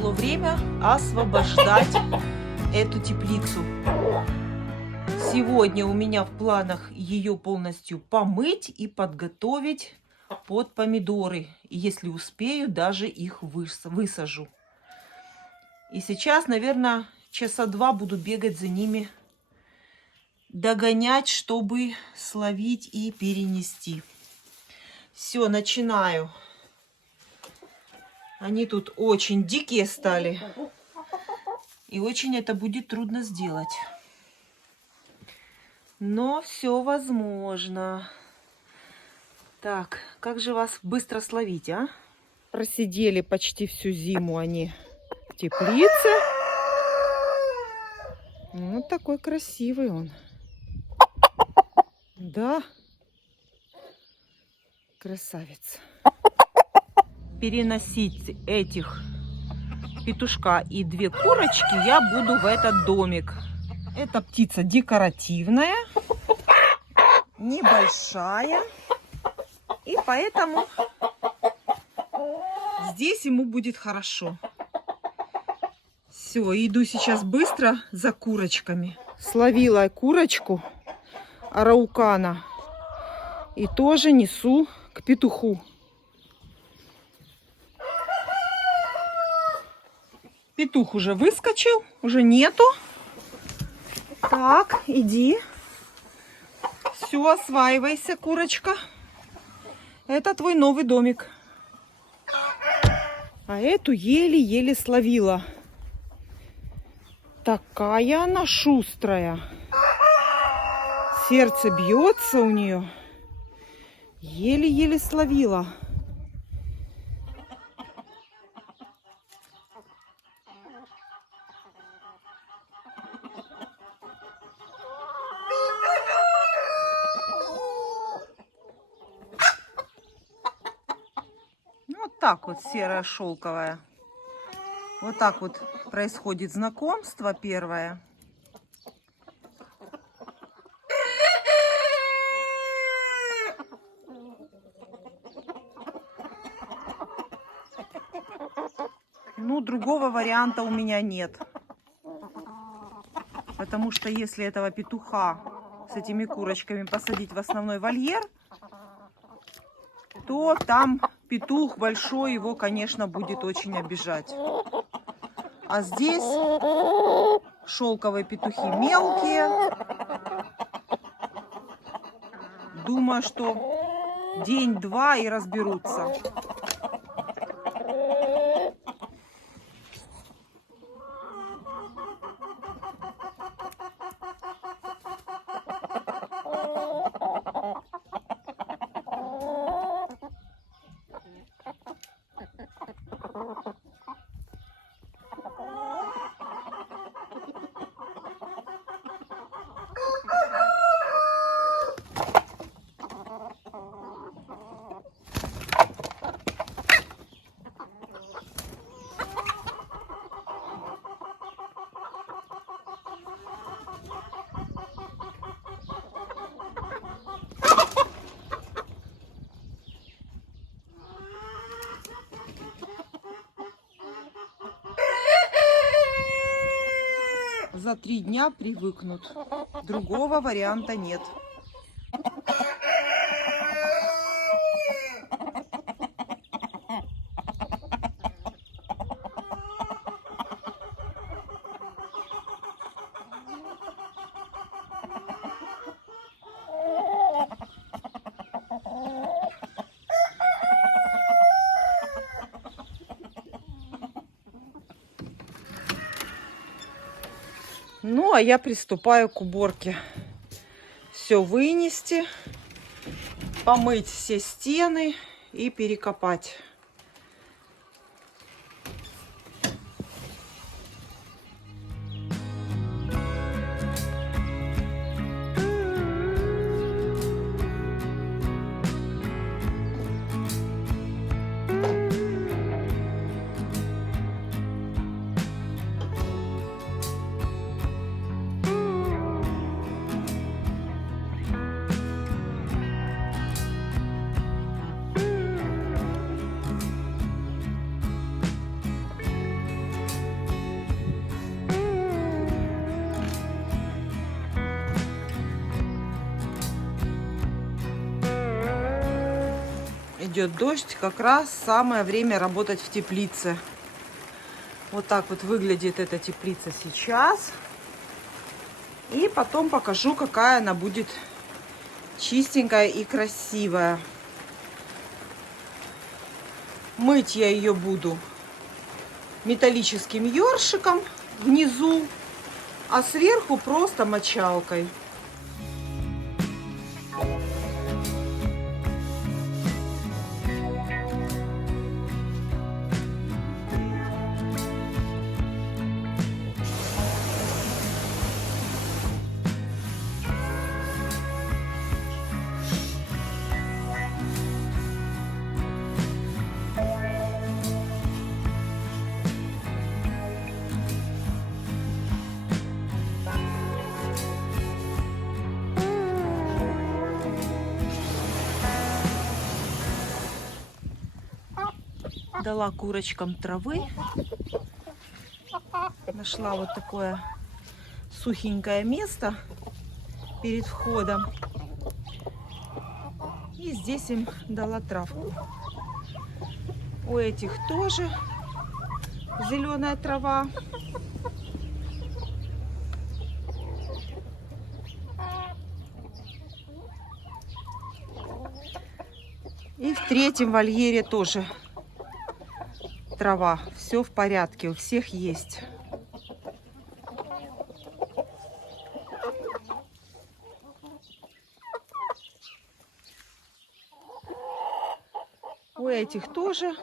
пришло время освобождать эту теплицу. Сегодня у меня в планах ее полностью помыть и подготовить под помидоры. И если успею, даже их высажу. И сейчас, наверное, часа 2 буду бегать за ними, догонять, чтобы словить и перенести. Все, начинаю. Они тут очень дикие стали. И очень это будет трудно сделать. Но все возможно. Так, как же вас быстро словить, а? Просидели почти всю зиму они в теплице. Вот такой красивый он. Да. Красавец. Переносить этих петушка и 2 курочки я буду в этот домик. Эта птица декоративная, небольшая. И поэтому здесь ему будет хорошо. Все, иду сейчас быстро за курочками. Словила курочку араукана и тоже несу к петуху. Петух уже выскочил, уже нету. Так, иди. Все, осваивайся, курочка. Это твой новый домик. А эту еле-еле словила. Такая она шустрая. Сердце бьется у нее. Еле-еле словила. Вот так вот серая шелковая. Вот так вот происходит знакомство первое. Ну, другого варианта у меня нет. Потому что если этого петуха с этими курочками посадить в основной вольер, то там петух большой его, конечно, будет очень обижать. А здесь шелковые петухи мелкие. Думаю, что день-два и разберутся. За 3 дня привыкнут. Другого варианта нет. Ну, а я приступаю к уборке. Все вынести, помыть все стены и перекопать. идет дождь, как раз самое время работать в теплице. Вот так вот выглядит эта теплица сейчас. И потом покажу, какая она будет чистенькая и красивая. Мыть я ее буду металлическим ёршиком внизу, а сверху просто мочалкой. Дала курочкам травы. Нашла вот такое сухенькое место перед входом. И здесь им дала травку. У этих тоже зеленая трава. И в третьем вольере тоже трава. Все в порядке, у всех есть. У этих тоже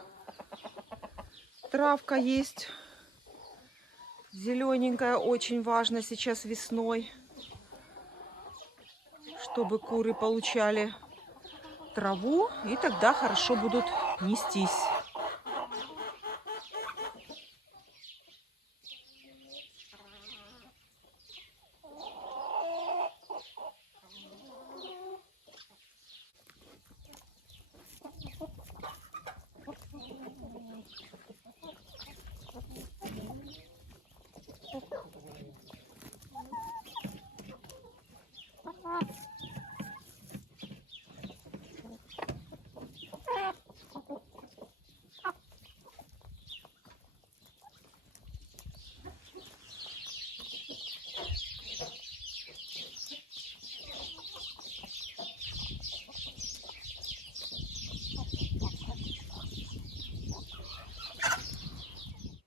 травка есть. Зелененькая, очень важно сейчас весной, чтобы куры получали траву, и тогда хорошо будут нестись.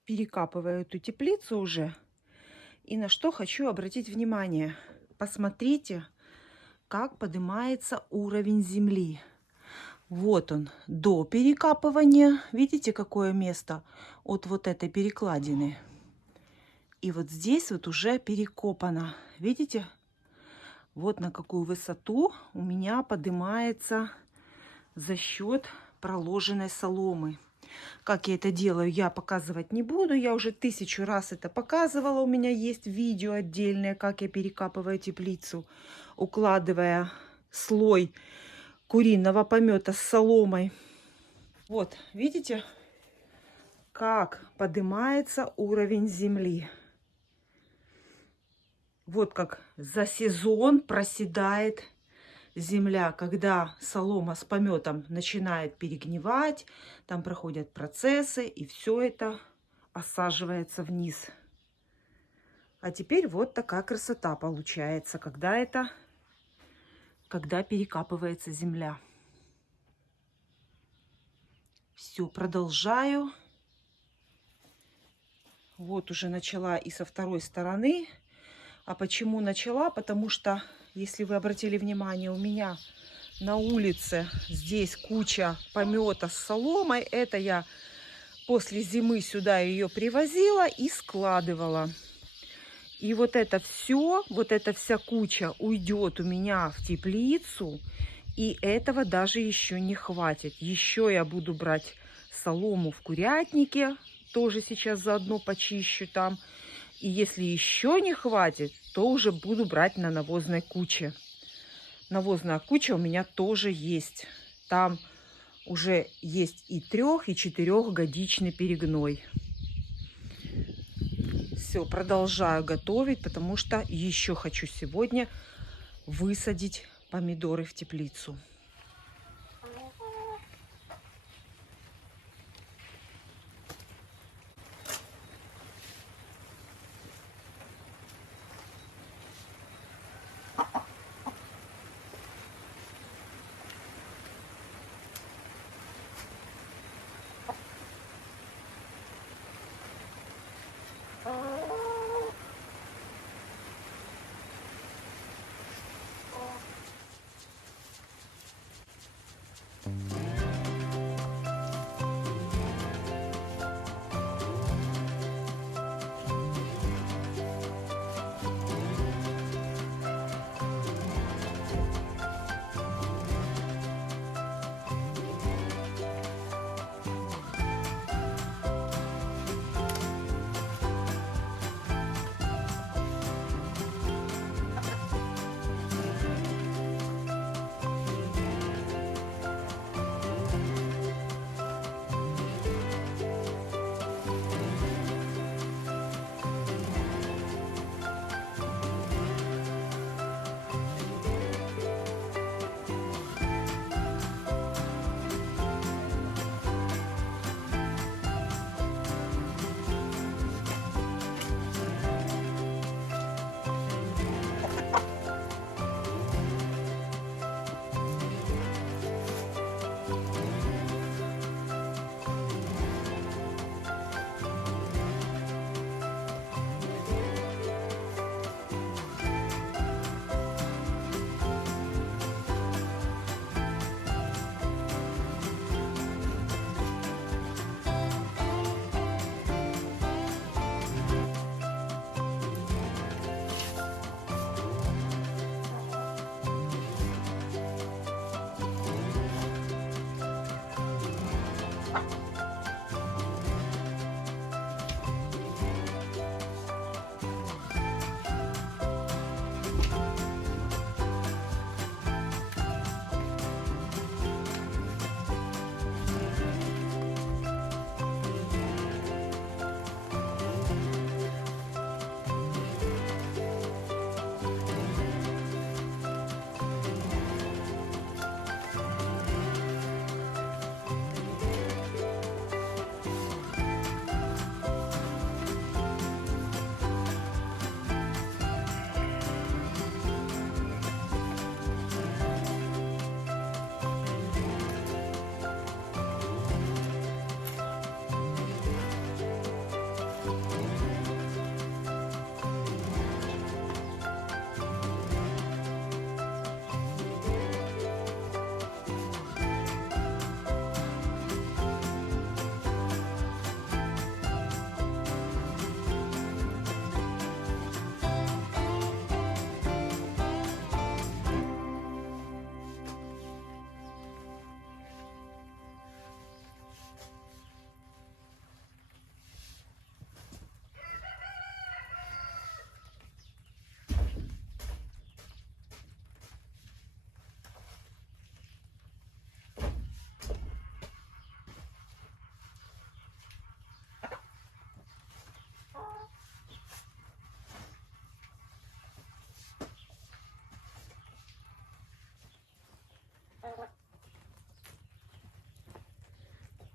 Перекапываю эту теплицу уже. И на что хочу обратить внимание. Посмотрите, как поднимается уровень земли. Вот он, до перекапывания. Видите, какое место от вот этой перекладины. И вот здесь вот уже перекопано. Видите? Вот на какую высоту у меня поднимается за счет проложенной соломы. Как я это делаю, я показывать не буду. Я уже 1000 раз это показывала. У меня есть видео отдельное, как я перекапываю теплицу, укладывая слой куриного помета с соломой. Вот, видите, как поднимается уровень земли. Вот как за сезон проседает земля, когда солома с пометом начинает перегнивать, там проходят процессы, и все это осаживается вниз. А теперь вот такая красота получается, когда перекапывается земля. Все, продолжаю. Вот уже начала и со второй стороны. А почему начала? Потому что, если вы обратили внимание, у меня на улице здесь куча помета с соломой. Это я после зимы сюда ее привозила и складывала. И вот это все, вот эта вся куча уйдет у меня в теплицу. И этого даже еще не хватит. Еще я буду брать солому в курятнике. Тоже сейчас заодно почищу там. И если еще не хватит, то уже буду брать на навозной куче. Навозная куча у меня тоже есть. Там уже есть и 3-, и 4-годичный перегной. Все, продолжаю готовить, потому что еще хочу сегодня высадить помидоры в теплицу.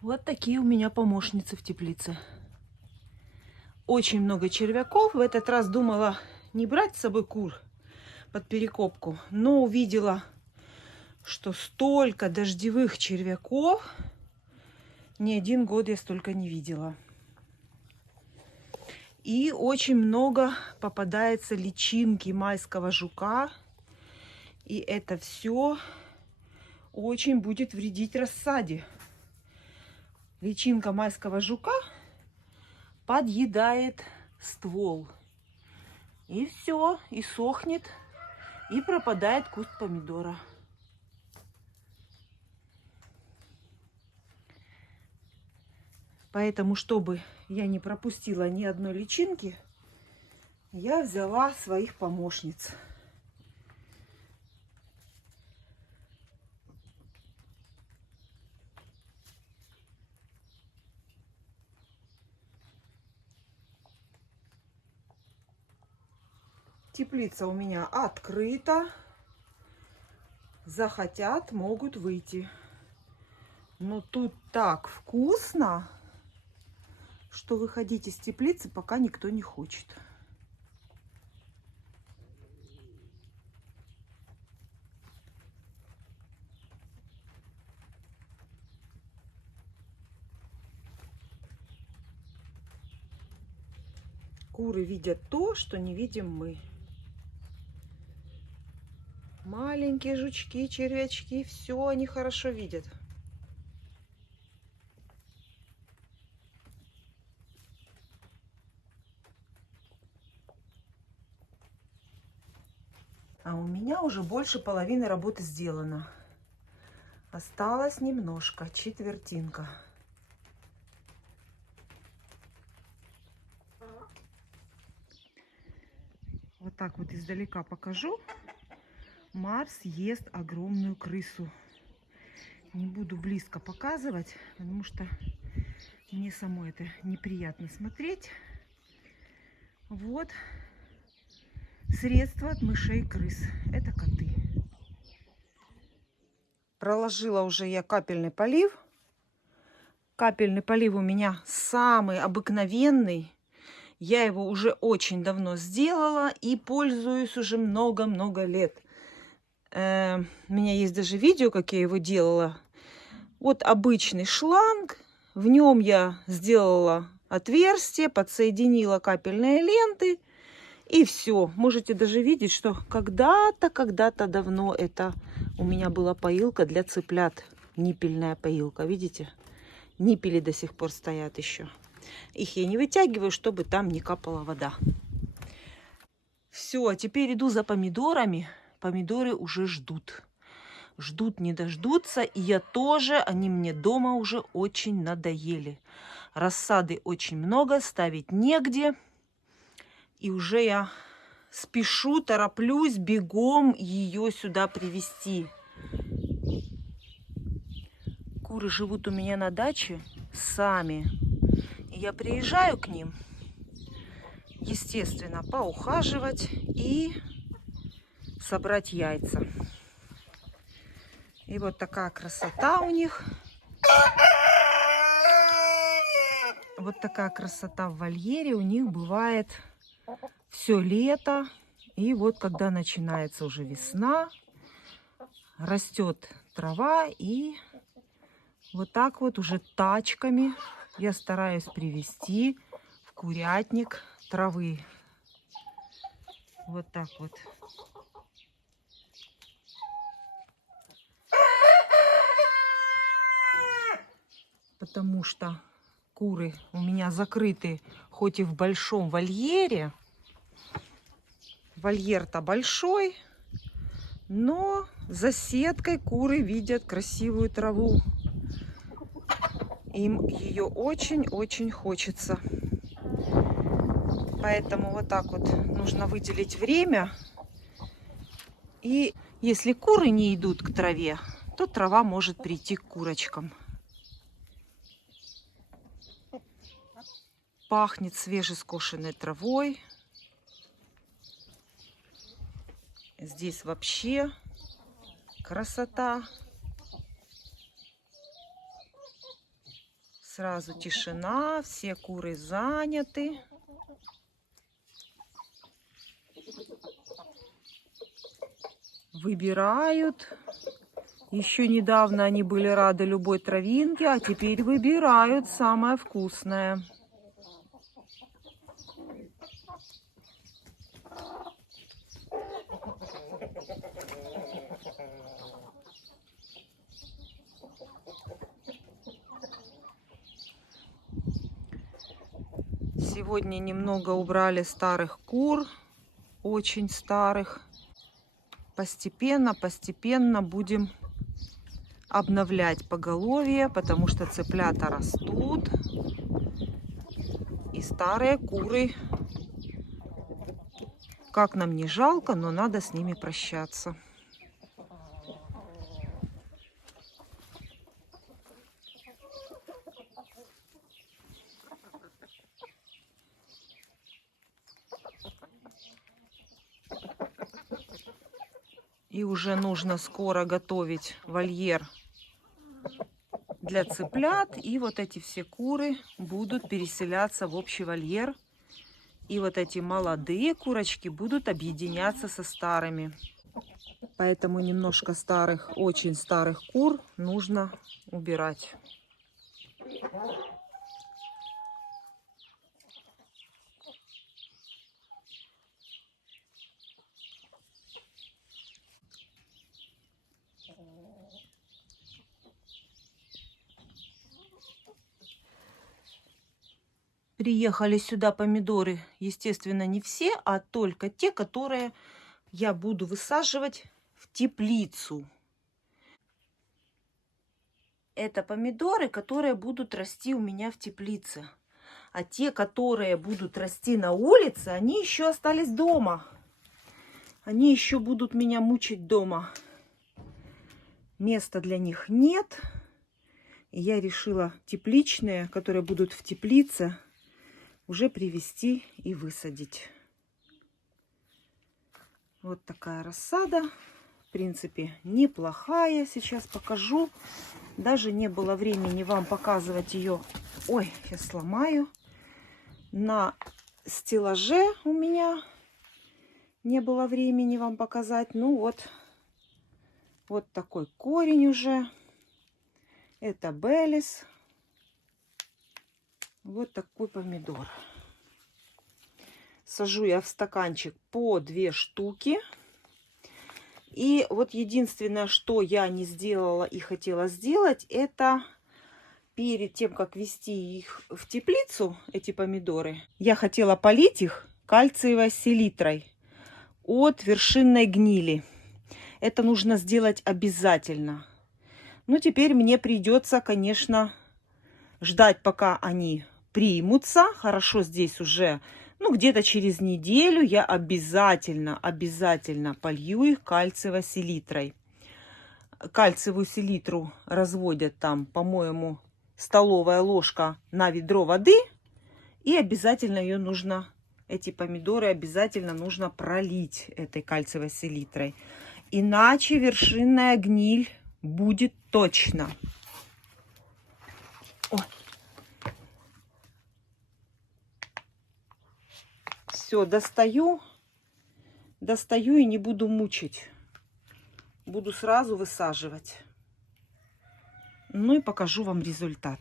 Вот такие у меня помощницы в теплице. Очень много червяков. В этот раз думала не брать с собой кур под перекопку, но увидела, что столько дождевых червяков ни один год я столько не видела. И очень много попадается личинки майского жука. И это все очень будет вредить рассаде. Личинка майского жука подъедает ствол. И все, и сохнет, и пропадает куст помидора. Поэтому, чтобы я не пропустила ни одной личинки, я взяла своих помощниц. Теплица у меня открыта. Захотят, могут выйти. Но тут так вкусно, что выходить из теплицы пока никто не хочет. Куры видят то, что не видим мы. Маленькие жучки, червячки, все они хорошо видят. А у меня уже больше половины работы сделано. Осталось немножко, четвертинка. Вот так вот издалека покажу. Марс ест огромную крысу. Не буду близко показывать, потому что мне самой это неприятно смотреть. Вот средство от мышей и крыс. Это коты. Проложила уже я капельный полив. Капельный полив у меня самый обыкновенный. Я его уже очень давно сделала и пользуюсь уже много-много лет. У меня есть даже видео, как я его делала. Вот обычный шланг. В нем я сделала отверстие, подсоединила капельные ленты. И все. Можете даже видеть, что когда-то давно это у меня была поилка для цыплят. Ниппельная поилка. Видите? Ниппели до сих пор стоят еще. Их я не вытягиваю, чтобы там не капала вода. Все, теперь иду за помидорами. Помидоры уже ждут. Ждут, не дождутся. И я тоже, они мне дома уже очень надоели. Рассады очень много, ставить негде. И уже я спешу, тороплюсь, бегом ее сюда привезти. Куры живут у меня на даче сами. И я приезжаю к ним, естественно, поухаживать и собрать яйца. И вот такая красота у них. Вот такая красота в вольере у них бывает все лето. И вот когда начинается уже весна, растет трава, и вот так вот уже тачками я стараюсь привезти в курятник травы. Вот так вот. Потому что куры у меня закрыты хоть и в большом вольере. Вольер-то большой, но за сеткой куры видят красивую траву. Им ее очень-очень хочется. Поэтому вот так вот нужно выделить время. И если куры не идут к траве, то трава может прийти к курочкам. Пахнет свежескошенной травой. Здесь вообще красота. Сразу тишина, все куры заняты. Выбирают. Еще недавно они были рады любой травинке, а теперь выбирают самое вкусное. Сегодня немного убрали старых кур, очень старых. Постепенно будем обновлять поголовье, потому что цыплята растут. И старые куры, как нам не жалко, но надо с ними прощаться. И уже нужно скоро готовить вольер для цыплят. И вот эти все куры будут переселяться в общий вольер. И вот эти молодые курочки будут объединяться со старыми. Поэтому немножко старых, очень старых кур нужно убирать. Приехали сюда помидоры, естественно, не все, а только те, которые я буду высаживать в теплицу. Это помидоры, которые будут расти у меня в теплице. А те, которые будут расти на улице, они еще остались дома. Они еще будут меня мучить дома. Места для них нет. И я решила тепличные, которые будут в теплице, уже привезти и высадить. Вот такая рассада. В принципе, неплохая. Сейчас покажу. Даже не было времени вам показывать ее. Ой, я сломаю. На стеллаже у меня не было времени вам показать. Ну вот. Вот такой корень уже. Это Беллис. Вот такой помидор. Сажу я в стаканчик по 2 штуки. И вот единственное, что я не сделала и хотела сделать, это перед тем, как ввести их в теплицу, эти помидоры, я хотела полить их кальциевой селитрой от вершинной гнили. Это нужно сделать обязательно. Ну, теперь мне придется, конечно, ждать, пока они примутся. Хорошо, здесь уже, ну, где-то через неделю я обязательно полью их кальциевой селитрой. Кальциевую селитру разводят там, по-моему, столовая ложка на ведро воды. И обязательно ее нужно, эти помидоры обязательно нужно пролить этой кальциевой селитрой. Иначе вершинная гниль будет точно. О. Все, достаю и не буду мучить. Буду сразу высаживать. Ну и покажу вам результат.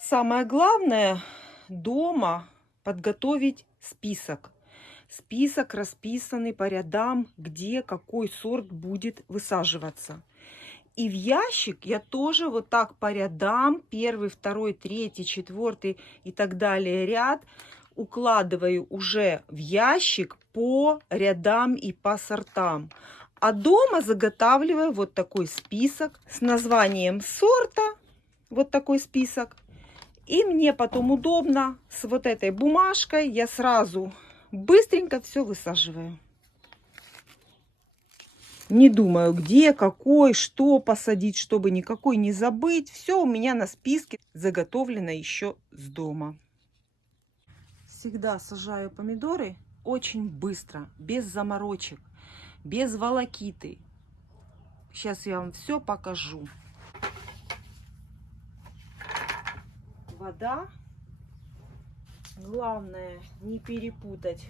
Самое главное дома подготовить список. Список расписанный по рядам, где какой сорт будет высаживаться. И в ящик я тоже вот так по рядам, 1, 2, 3, 4 и так далее ряд, укладываю уже в ящик по рядам и по сортам. А дома заготавливаю вот такой список с названием сорта, вот такой список. И мне потом удобно с вот этой бумажкой, я сразу быстренько все высаживаю. Не думаю, где, какой, что посадить, чтобы никакой не забыть. Все у меня на списке заготовлено еще с дома. Всегда сажаю помидоры очень быстро, без заморочек, без волокиты. Сейчас я вам все покажу. Вода. Главное не перепутать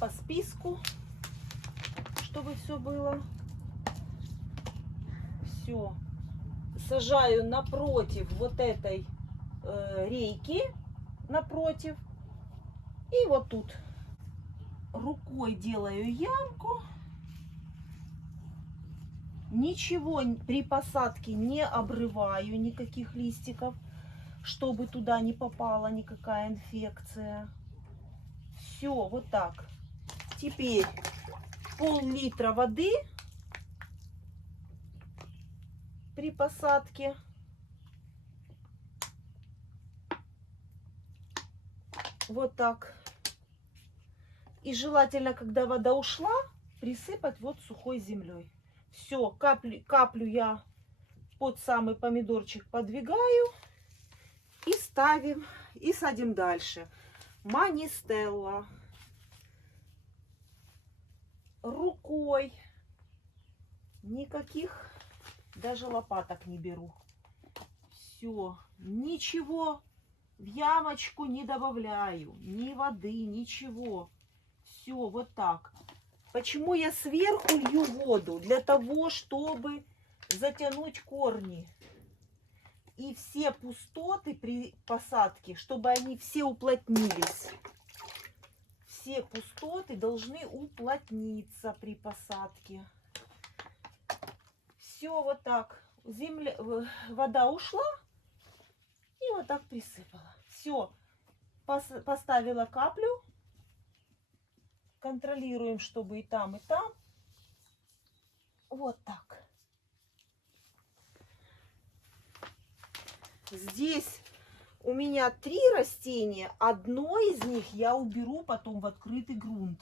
по списку, чтобы все было. Все. Сажаю напротив вот этой рейки, напротив. И вот тут рукой делаю ямку. Ничего при посадке не обрываю, никаких листиков, чтобы туда не попала никакая инфекция. Все, вот так. Теперь пол-литра воды при посадке. Вот так. И желательно, когда вода ушла, присыпать вот сухой землей. Все, каплю я под самый помидорчик подвигаю и ставим, и садим дальше. Манистелла. Рукой. Никаких даже лопаток не беру. Все, ничего в ямочку не добавляю, ни воды, ничего. Все, вот так. Почему я сверху лью воду? Для того, чтобы затянуть корни. И все пустоты при посадке, чтобы они все уплотнились. Все пустоты должны уплотниться при посадке. Все вот так. Вода ушла. И вот так присыпала. Все. Поставила каплю. Контролируем, чтобы и там, и там. Вот так. Здесь у меня 3 растения. Одно из них я уберу потом в открытый грунт.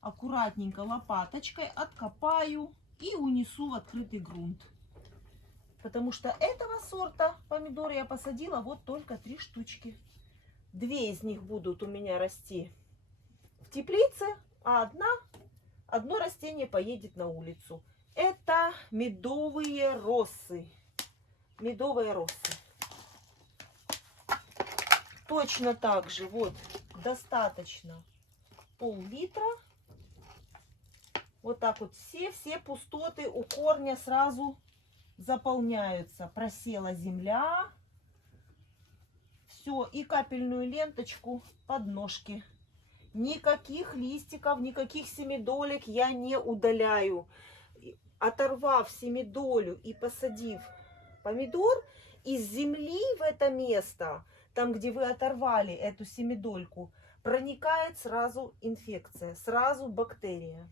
Аккуратненько лопаточкой откопаю и унесу в открытый грунт. Потому что этого сорта помидоры я посадила вот только 3 штучки. 2 из них будут у меня расти в теплице, а одно растение поедет на улицу. Это медовые росы. Медовые росы. Точно так же, вот, достаточно пол-литра. Вот так вот все пустоты у корня сразу заполняются. Просела земля. Все, и капельную ленточку под ножки. Никаких листиков, никаких семидолек я не удаляю. Оторвав семидолю и посадив помидор, из земли в это место, там, где вы оторвали эту семидольку, проникает сразу инфекция, сразу бактерия.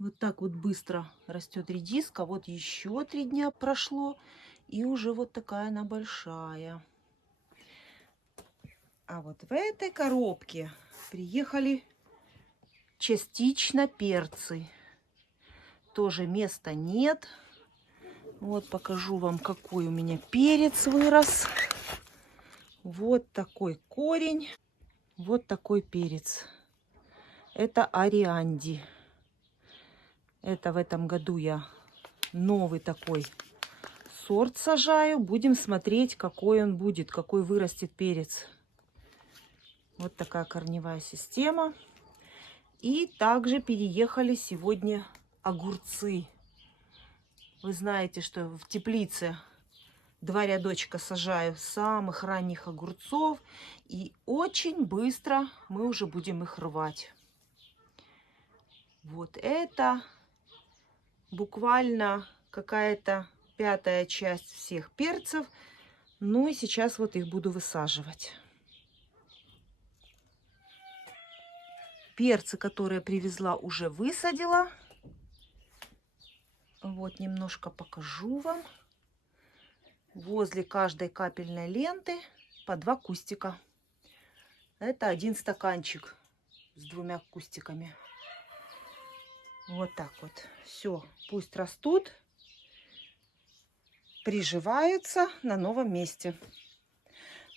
Вот так вот быстро растет редиска. Вот еще 3 дня прошло. И уже вот такая она большая. А вот в этой коробке приехали частично перцы. Тоже места нет. Вот покажу вам, какой у меня перец вырос. Вот такой корень. Вот такой перец. Это орианди. Это в этом году я новый такой сорт сажаю. Будем смотреть, какой он будет, какой вырастет перец. Вот такая корневая система. И также переехали сегодня огурцы. Вы знаете, что в теплице 2 рядочка сажаю самых ранних огурцов. И очень быстро мы уже будем их рвать. Вот это буквально какая-то 5-я часть всех перцев. Ну и сейчас вот их буду высаживать. Перцы, которые привезла, уже высадила. Вот немножко покажу вам. Возле каждой капельной ленты по 2 кустика. Это 1 стаканчик с 2 кустиками. Вот так вот. Все, пусть растут, приживаются на новом месте.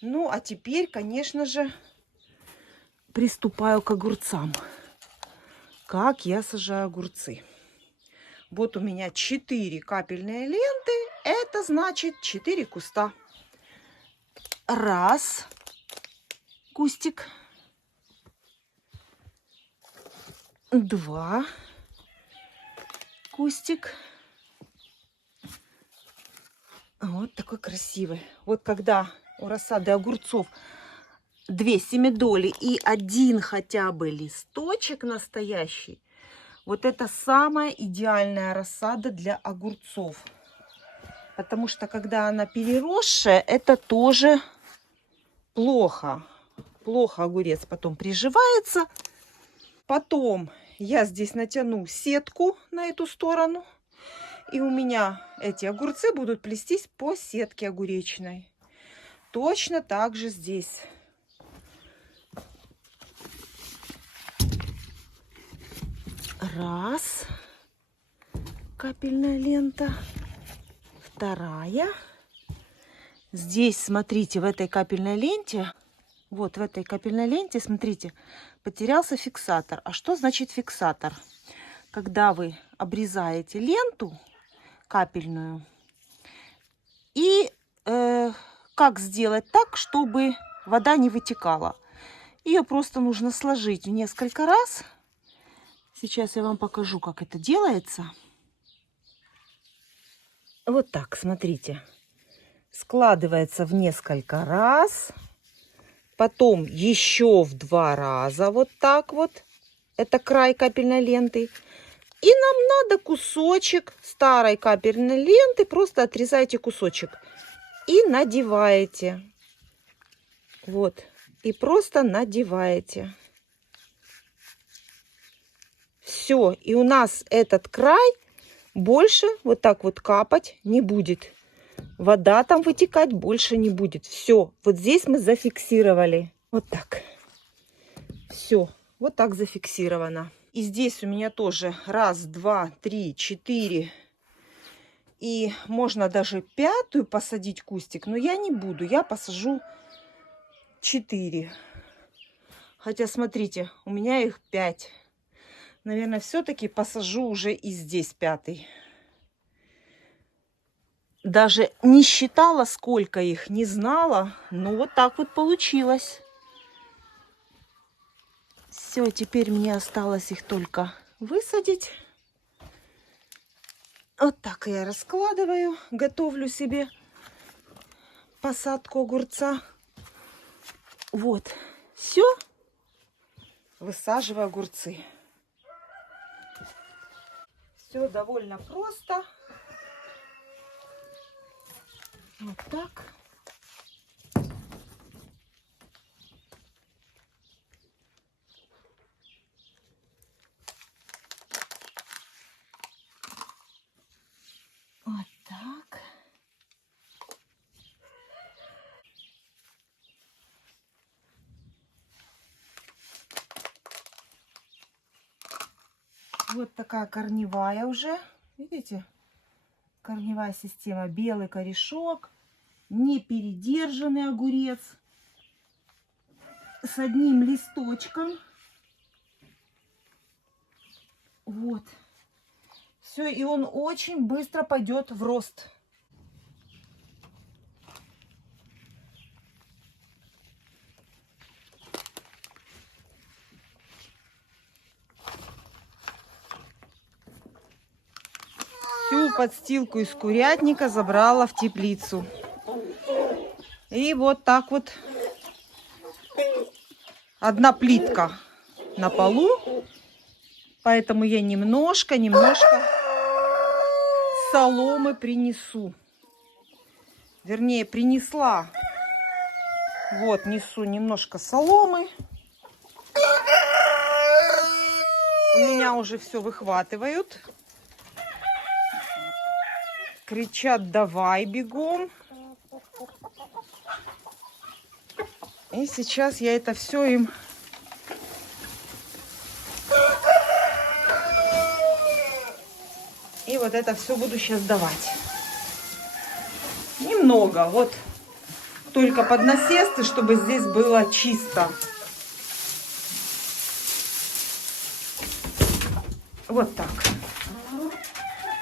Ну, а теперь, конечно же, приступаю к огурцам. Как я сажаю огурцы? Вот у меня 4 капельные ленты. Это значит 4 куста. 1 кустик. 2 кустик. Вот такой красивый. Вот когда у рассады огурцов 2 семидоли и 1 хотя бы листочек настоящий, вот это самая идеальная рассада для огурцов. Потому что когда она переросшая, это тоже плохо. Плохо огурец потом приживается. Потом я здесь натяну сетку на эту сторону. И у меня эти огурцы будут плестись по сетке огуречной. Точно так же здесь. Раз. Капельная лента. 2. Здесь, смотрите, в этой капельной ленте, вот в этой капельной ленте, смотрите, потерялся фиксатор. А что значит фиксатор? Когда вы обрезаете ленту капельную, и как сделать так, чтобы вода не вытекала? Ее просто нужно сложить в несколько раз. Сейчас я вам покажу, как это делается. Вот так, смотрите. Складывается в несколько раз. Потом еще в 2 раза. Вот так вот. Это край капельной ленты. И нам надо кусочек старой капельной ленты. Просто отрезаете кусочек. И надеваете. Вот. И просто надеваете. Все. И у нас этот край больше вот так вот капать не будет. Вода там вытекать больше не будет. Все. Вот здесь мы зафиксировали. Вот так. Все. Вот так зафиксировано. И здесь у меня тоже 1, 2, 3, 4. И можно даже 5-ю посадить кустик. Но я не буду. Я посажу 4. Хотя, смотрите, у меня их 5. Наверное, все-таки посажу уже и здесь 5-й. Даже не считала, сколько их, не знала. Но вот так вот получилось. Все, теперь мне осталось их только высадить. Вот так я раскладываю, готовлю себе посадку огурца. Вот, все, высаживаю огурцы. Все довольно просто. Вот так. Вот так. Вот такая корневая уже. Видите? Корневая система. Белый корешок. Не передержанный огурец. С одним листочком. Вот. Все, и он очень быстро пойдет в рост. Всю подстилку из курятника забрала в теплицу. И вот так вот одна плитка на полу. Поэтому я немножко соломы принесу. Вернее, принесла. Вот, несу немножко соломы. У меня уже все выхватывают. Кричат: давай бегом. И сейчас я это все им и вот это все буду сейчас давать. Немного, вот только под насесты, чтобы здесь было чисто. Вот так.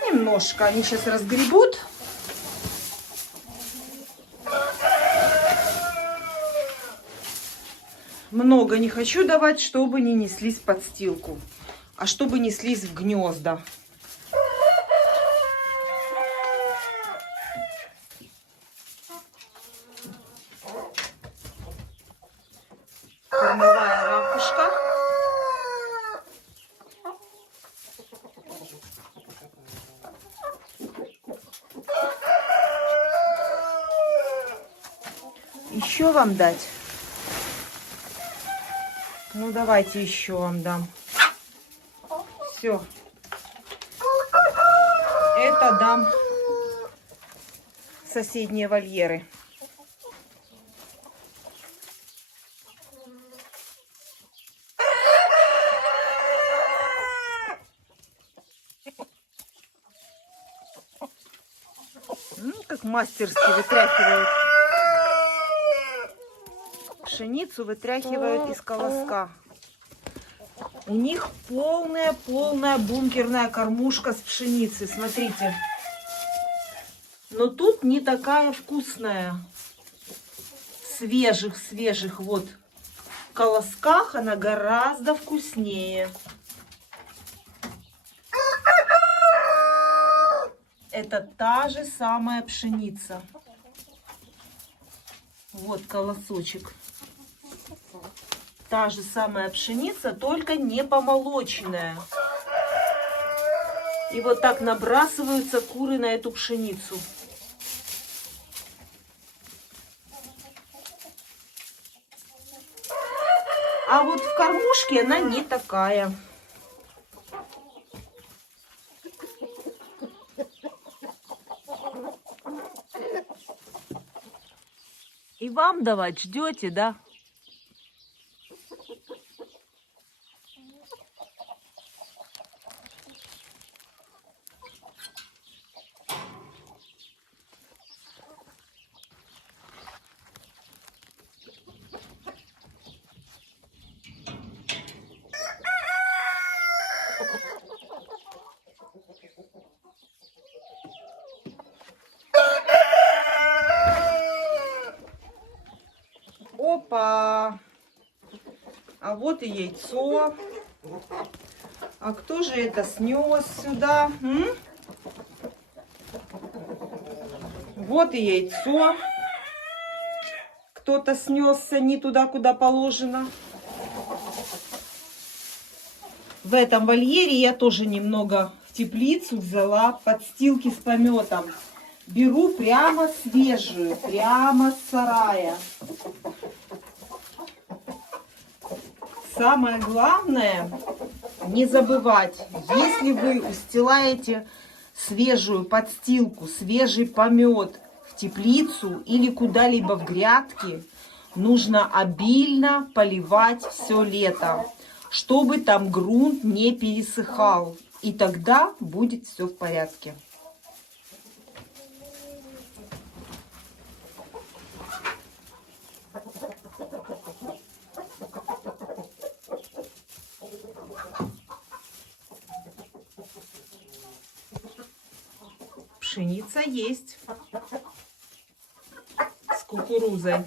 Немножко они сейчас разгребут. Много не хочу давать, чтобы не неслись в подстилку, а чтобы неслись в гнезда. Кормовая ракушка. Еще вам дать? Ну, давайте еще вам дам. Все. Это дам в соседние вольеры. Как мастерски вытряхивают. Пшеницу вытряхивают из колоска. У них полная бункерная кормушка с пшеницы. Смотрите. Но тут не такая вкусная. Свежих. Вот. В колосках она гораздо вкуснее. Это та же самая пшеница. Вот колосочек. Та же самая пшеница, только не помолоченная. И вот так набрасываются куры на эту пшеницу. А вот в кормушке она не такая. И вам давать ждете, да? Опа! А вот и яйцо. А кто же это снес сюда? Вот и яйцо. Кто-то снесся не туда, куда положено. В этом вольере я тоже немного в теплицу взяла подстилки с пометом. Беру прямо свежую, прямо с сарая. Самое главное, не забывать, если вы устилаете свежую подстилку, свежий помет в теплицу или куда-либо в грядки, нужно обильно поливать все лето, чтобы там грунт не пересыхал. И тогда будет все в порядке. Пшеница есть с кукурузой.